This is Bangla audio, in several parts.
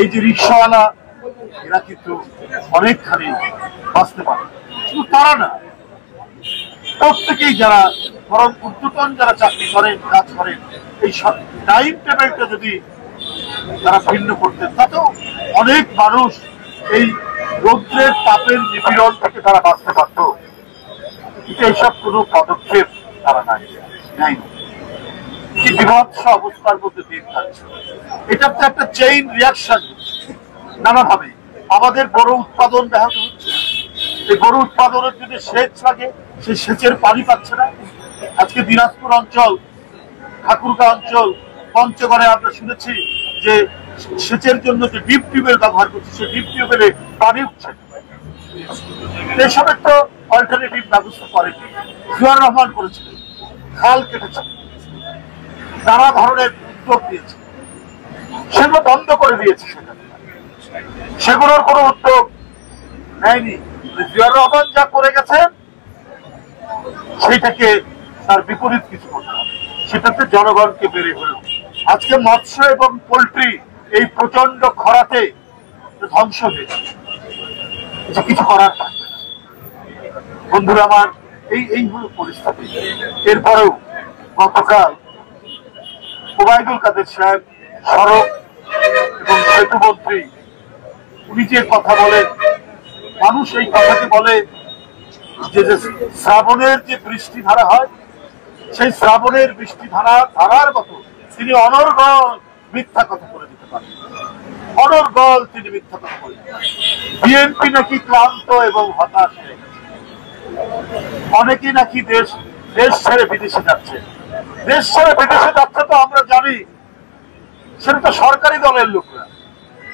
এই যে রিক্সাওয়ালা এরা কিন্তু অনেকখানি বাঁচতে পারে, শুধু তারা না, প্রত্যেকেই যারা বরং ঊর্ধ্বতন যারা চাকরি করেন কাজ করেন, এই টাইম টেবিলটা যদি তারা ভিন্ন করতেন তাতেও অনেক মানুষ এই রৌদ্রের তাপের নিপীড়ন থেকে তারা বাঁচতে পারত। কিন্তু এইসব কোনো পদক্ষেপ তারা নেয়নি। কি বিভৎস অবস্থার মধ্যে দিন যাচ্ছে। এটা তো একটা চেইন রিয়াকশন, নানাভাবে আমাদের বড় উৎপাদন ব্যাহত হচ্ছে। এই বড় উৎপাদনের যদি সেচ লাগে, সেই সেচের পানি পাচ্ছে না। আজকে দিনাজপুর অঞ্চল, ঠাকুরগাঁও অঞ্চল, পঞ্চগড়ে আমরা শুনেছি যে সেচের জন্য যে ডিপ টিউবওয়েল ব্যবহার করছে, সেই ডিপ টিউবওয়েলে পানি উঠছে। এসবের তো অল্টারনেটিভ ব্যবস্থা করেনি। জিয়াউর রহমান করেছিলেন, খাল কেটেছে, নানা ধরনের উদ্যোগ দিয়েছে, সেগুলো বন্ধ করে দিয়েছে। সেগুলোর কোনো উদ্যোগ নেয়নি। জিয়াউর রহমান যা করে গেছেন সেইটাকে তার বিপরীত কিছু করতে হবে, সেটাতে জনগণকে বেড়ে হল। আজকে মৎস্য এবং পোল্ট্রি এই প্রচন্ড খরাতে ধ্বংস হয়েছে, কিছু করার থাকবে না। বন্ধুরা আমার, এই হল পরিস্থিতি। এরপরেও গতকাল ওবায়দুল কাদের সাহেব, সড়ক এবং সেতু মন্ত্রী, উনি যে কথা বলেন, মানুষ এই কথাকে বলে যে শ্রাবণের যে বৃষ্টি ধারা হয়, সেই শ্রাবণের বৃষ্টি ধারার মতো তিনি অনর্গল মিথ্যা কথা করে দিতে পারেন। অনর্গল তিনি মিথ্যা কথা বলে। বিএনপি নাকি ক্লান্ত এবং হতাশ হয়ে গেছে, অনেকেই নাকি দেশ ছেড়ে বিদেশে যাচ্ছে। দেশ ছেড়ে বিদেশে যাচ্ছে তো আমরা জানি, সেটা তো সরকারি দলের লোকরা।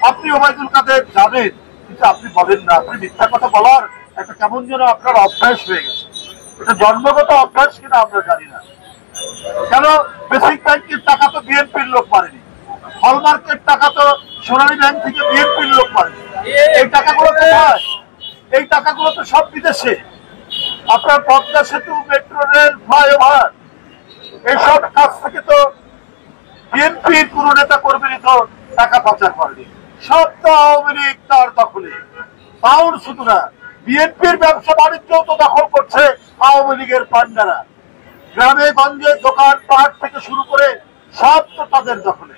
আপনি ওবায়দুল কাদের যাবেন, কিন্তু আপনি বলেন না। আপনি মিথ্যা কথা বলার একটা কেমন যেন আপনার অভ্যাস হয়ে গেছে। এটা জন্মগত অভ্যাস কিনা আমরা জানি না। কেন বেসিক ব্যাংকের টাকা তো বিএনপির লোক পারেনি, হলমার্কের টাকা তো সোনালী ব্যাংক থেকে বিএনপির লোক পারেনি। এই টাকাগুলো কোথায়? এই টাকাগুলো তো সব বিদেশে। আপনার পদ্মা সেতু, মেট্রো রেল, ফ্লাইওভার, এইসব কাজ থেকে তো বিএনপির কোন নেতা কর্মীরা তো টাকা পাচার করেনি, সব তো আওয়ামী লীগ তার দখলে। পাউন্ড শুধু না, বিএনপির ব্যবসা বাণিজ্য তো দখল করছে আওয়ামী লীগের পান্ডারা। গ্রামে গঞ্জে দোকান পাট থেকে শুরু করে সব তো তাদের দখলে।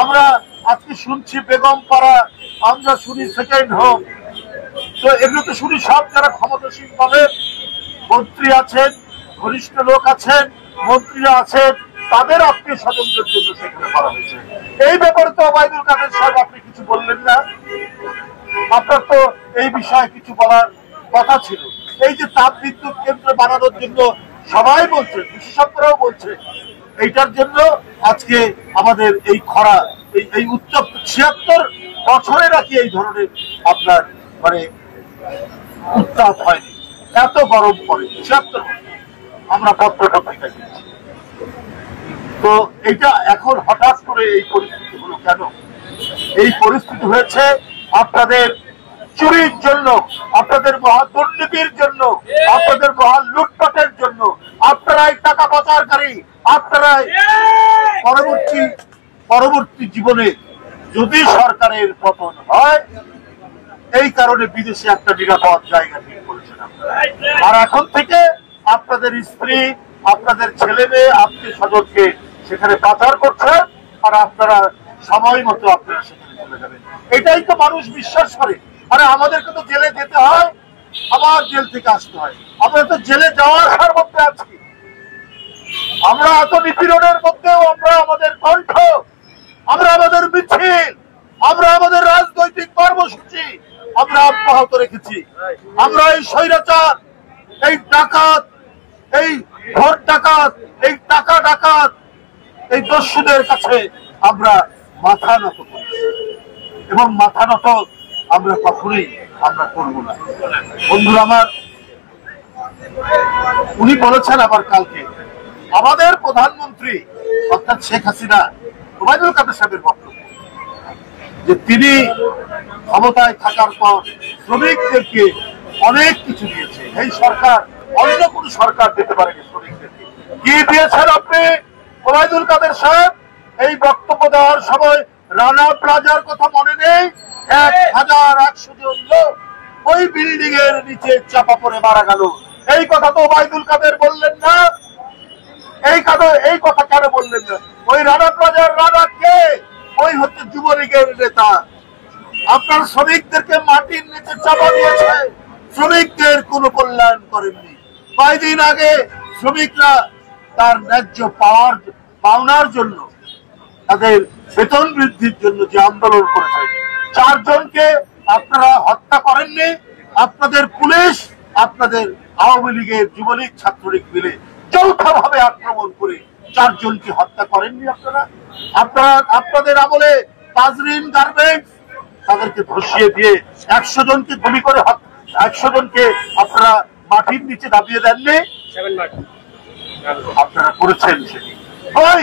আমরা আজকে শুনছি বেগমপাড়া, আমরা শুনি সেকেন্ড হোম, তো এগুলো তো শুনি সব যারা ক্ষমতাসীন দলের মন্ত্রী আছেন, ঘনিষ্ঠ লোক আছেন, মন্ত্রীরা আছেন, তাদের আত্মীয় স্বজনদের জন্য সেখানে করা হয়েছে। এই ব্যাপারে তো ওবায়দুল কাদের সাহেব আপনি কিছু বললেন না। আপনার তো এই বিষয়ে কিছু বলার কথা ছিল। এই যে তাপ বিদ্যুৎ কেন্দ্র বানানোর জন্য সবাই বলছে, বিশেষজ্ঞরাও বলছে, এইটার জন্য আজকে আমাদের এই খরা, এই উত্তপ্ত 76 বছরে নাকি এই ধরনের আপনার মানে উত্তাপ হয়নি, এত গরম পড়ে 76 আমরা পত্রপত্রিকা দিচ্ছি। তো এটা এখন হঠাৎ করে এই পরিস্থিতি হলো কেন? এই পরিস্থিতি হয়েছে আপনাদের চুরির জন্য, আপনাদের মহা দুর্নীতির জন্য, আপনাদের মহা লুটপাটের জন্য। আপনারাই টাকা পাচারকারী, আপনারাই পরবর্তী জীবনে যদি সরকারের পতন হয়, এই কারণে বিদেশে একটা নিরাপদ জায়গা ঠিক করেছেন আপনারা। আর এখন থেকে আপনাদের স্ত্রী, আপনাদের ছেলে মেয়ে, আত্মীয় স্বজনকে সেখানে পাচার করছেন, আর আপনারা সময় মতো আপনারা সেখানে চলে যাবেন। এটাই তো মানুষ বিশ্বাস করে। আরে আমাদেরকে তো জেলে যেতে হয়, আবার জেল থেকে আসতে হয়। আমরা তো জেলে যাওয়া আসার মধ্যে আছি। আমরা এত নিপীড়নের মধ্যেও আমরা আমাদের কণ্ঠ, আমরা আমাদের মিছিল, আমরা আমাদের রাজনৈতিক কর্মসূচি আমরা অব্যাহত রেখেছি। আমরা এই স্বৈরাচার, এই ডাকাত, এই ভোট ডাকাত, এই টাকা ডাকাত, এই দস্যুদের কাছে আমরা মাথা নত করি, এবং মাথা নত আমরা কখনোই আমরা করবো না। বন্ধুরা আমার, উনি বলেছেন আবার কালকে আমাদের প্রধানমন্ত্রী অর্থাৎ শেখ হাসিনা, ওবায়দুল কাদের সাহেবের বক্তব্য, যে তিনি ক্ষমতায় থাকার পর শ্রমিকদেরকে অনেক কিছু দিয়েছে, এই সরকার অন্য কোন সরকার দিতে পারেনি শ্রমিকদেরকে। কি দিয়েছেন আপনি ওবায়দুল কাদের সাহেব? এই বক্তব্য দেওয়ার সময় রানা প্লাজার কথা মনে নেই? 1100 জন লোক ওই বিল্ডিং এর নিচে চাপা পড়ে মারা গেল। এই কথা তো ওবায়দুল কাদের বললেন না? এই কথা কেন বললেন না? ওই রানা প্লাজার রানা কে? ওই হচ্ছে যুবলীগের নেতা। আপনার শ্রমিকদেরকে মাটির নিচে চাপা দিয়েছে, শ্রমিকদের কোনো কল্যাণ করেননি। কয়েকদিন আগে শ্রমিকরা তার ন্যায্য পাওনার জন্য, তাদের বেতন বৃদ্ধির জন্য যে আন্দোলন করেছে, 4 জনকে আপনারা হত্যা করেননি। আপনাদের পুলিশ, আপনাদের আওয়ামী লীগের যুবলীগ ছাত্রলীগ মিলে যৌথভাবে আক্রমণ করে 4 জনকে হত্যা করেননি আপনারা। আপনাদের আমলে তাজরিন গার্মেন্টস তাদেরকে ধসিয়ে দিয়ে 100 জনকে গুলি করে 100 জনকে আপনারা মাটির নিচে দাবিয়ে দেননি? আপনারা করেছেন সেটি। ওই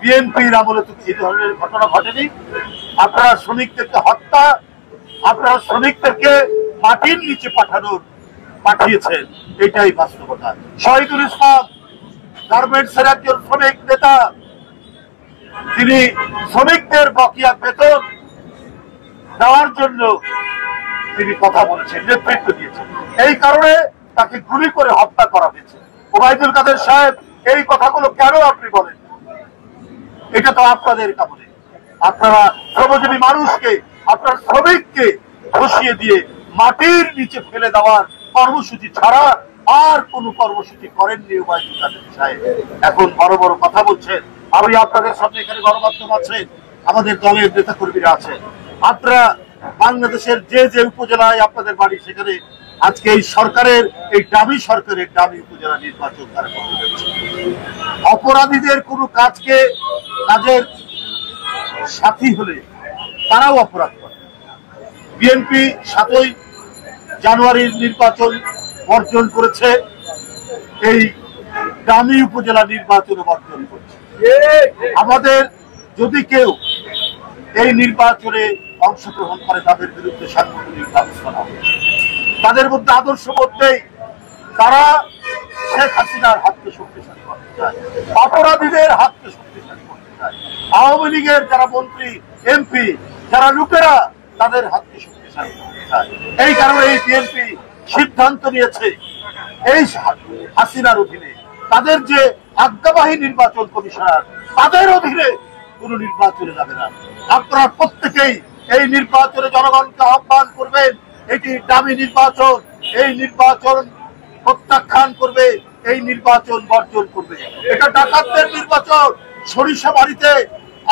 বিএনপির আমলে তো এই ধরনের ঘটনা ঘটেনি। আপনারা শ্রমিকদেরকে হত্যা, আপনারা শ্রমিকদেরকে মাটির নিচে পাঠিয়েছেন, এটাই বাস্তবতা। শহীদুল ইসলাম গার্মেন্টসের একজন শ্রমিক নেতা, তিনি শ্রমিকদের বকেয়া বেতন দেওয়ার জন্য তিনি কথা বলেছেন, নেতৃত্ব দিয়েছেন। এই কারণে তাকে গুলি করে হত্যা করা হয়েছে। ওবায়দুল কাদের সাহেব, এই কথাগুলো কেন আপনি বলেন? এটা তো আপনাদের কারণে। আপনারা শ্রমজীবী মানুষকে, আপনার শ্রমিককে ধসিয়ে দিয়ে মাটির নিচে ফেলে দেওয়ার কর্মসূচি ছাড়া আর কোন কর্মসূচি করেননি ওবায়দুল কাদের সাহেব। এখন বড় বড় কথা বলছেন। আমি আপনাদের সামনে, এখানে গণমাধ্যম আছে, আমাদের দলের নেতা কর্মীরা আছে, আপনারা বাংলাদেশের যে উপজেলায় আপনাদের বাড়ি, সেখানে আজকে এই সরকারের, এই দামি সরকারের দামি উপজেলা নির্বাচন তারা করতে যাচ্ছে। অপরাধীদের কোনো কাজের সাথী হলে তারাও অপরাধ করে। বিএনপি 7ই জানুয়ারির নির্বাচন বর্জন করেছে, এই দামি উপজেলা নির্বাচন বর্জন করছে। আমাদের যদি কেউ এই নির্বাচনে অংশগ্রহণ করে, তাদের বিরুদ্ধে সাংগঠনিক ব্যবস্থা নেওয়া হবে। তাদের মধ্যে আদর্শবোধ নেই, তারা শেখ হাসিনার হাতকে শক্তিশালী করতে চায়, অপরাধীদের হাতকে শক্তিশালী করতে চায়, আওয়ামী লীগের যারা মন্ত্রী এমপি, যারা লুটেরা, তাদের হাতকে শক্তিশালী করতে চায়। এই কারণে এই বিএনপি সিদ্ধান্ত নিয়েছে, এই হাসিনার অধীনে তাদের যে আজ্ঞাবাহী নির্বাচন কমিশনার, তাদের অধীনে কোন নির্বাচনে যাবে না। আপনারা প্রত্যেকেই এই নির্বাচনে জনগণকে আহ্বান করবেন, এটি দামি নির্বাচন, এই নির্বাচন প্রত্যাখ্যান করবে, এই নির্বাচন বর্জন করবে। এটা ডাকাতদের নির্বাচন। সরিষাবাড়িতে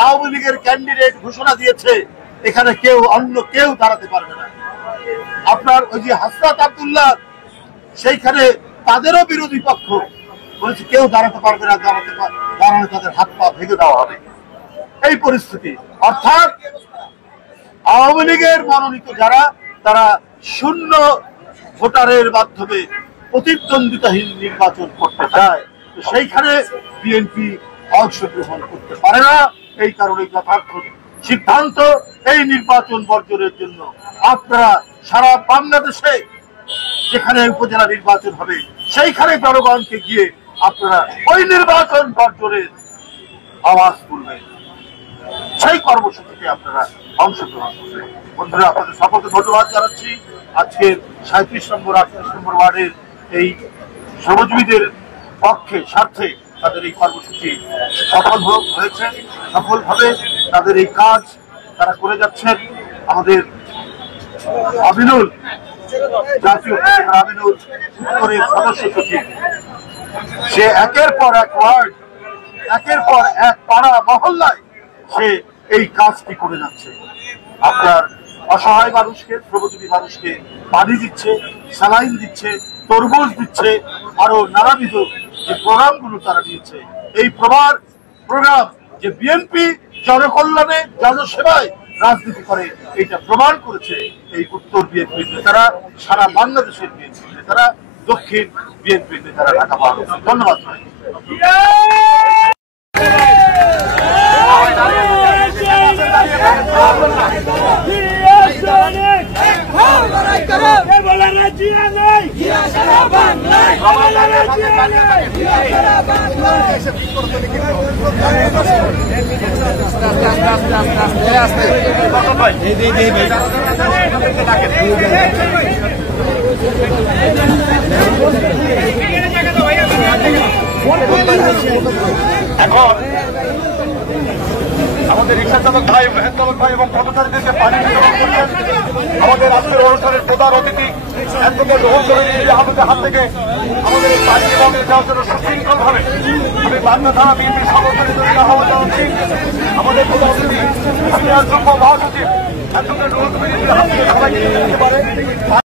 আওয়ামী লীগের ক্যান্ডিডেট ঘোষণা দিয়েছে, এখানে অন্য কেউ দাঁড়াতে পারবে না। আপনার ওই যে হাসনাত আব্দুল্লাহ, সেইখানে তাদেরও বিরোধী পক্ষ বলেছে কেউ দাঁড়াতে পারবে না, দাঁড়ালে তাদের হাত পা ভেঙে দেওয়া হবে। এই পরিস্থিতি, অর্থাৎ আওয়ামী লীগের মনোনীত যারা, তারা শূন্য ভোটারের মাধ্যমে প্রতিদ্বন্দ্বিতাহীন নির্বাচন করতে চায়, তো সেইখানে বিএনপি অংশগ্রহণ করতে পারে না। এই কারণে যথার্থ সিদ্ধান্ত, এই নির্বাচন বর্জনের জন্য আপনারা সারা বাংলাদেশে যেখানে উপজেলা নির্বাচন হবে, সেইখানে জনগণকে গিয়ে আপনারা ওই নির্বাচন বর্জনের আওয়াজ তুলবেন, সেই কর্মসূচিতে আপনারা অংশগ্রহণ করবেন। বন্ধুরা, আপনাদের সকলকে ধন্যবাদ জানাচ্ছি। আজকের 37 নম্বর 38 নম্বর ওয়ার্ডের এই শ্রমজীবীদের পক্ষে, স্বার্থে তাদের এই কর্মসূচি হয়েছে, সফলভাবে তাদের এই কাজ তারা করে যাচ্ছেন। আমাদের আমিনুল, জাতীয় আমিনুল উত্তরের সদস্য সচিব, সে একের পর এক ওয়ার্ড, একের পর এক পাড়া মহল্লায় সে এই কাজটি করে যাচ্ছে। আপনার অসহায় মানুষকে, শ্রমজীবী মানুষকে পানি দিচ্ছে, স্যালাইন দিচ্ছে, তরমুজ দিচ্ছে, আরো নানাবিধ যে প্রোগ্রামগুলো তারা নিয়েছে, এই প্রোগ্রাম যে বিএনপি জনকল্যাণে, জনসেবায় রাজনীতি করে, এটা প্রমাণ করেছে এই উত্তর বিএনপির নেতারা, সারা বাংলাদেশের বিএনপির নেতারা, দক্ষিণ বিএনপির নেতারা, ঢাকা মহানগর। ধন্যবাদ। বলা রাজি নাই এখন আমাদের রিক্সা চালক ভাই ভ্যান চালক ভাই এবং পথচারীদেরকে পানি বিতরণ করছেন। আমাদের আজকের অনুষ্ঠানের প্রধান অতিথি অ্যাডভোকেট রোহন আমাদের হাত থেকে আমাদের এই পানি এবং যাওয়ার জন্য সুশৃঙ্খল ভাবে আমি বাগদা থানা বিএনপির সভাপতি আহ্বান জানাচ্ছি। আমাদের প্রধান অতিথি আমি যুগ্ম মহাসচিব অ্যাডভোকেট রোহন হাত থেকে সবাইকে দিতে পারে।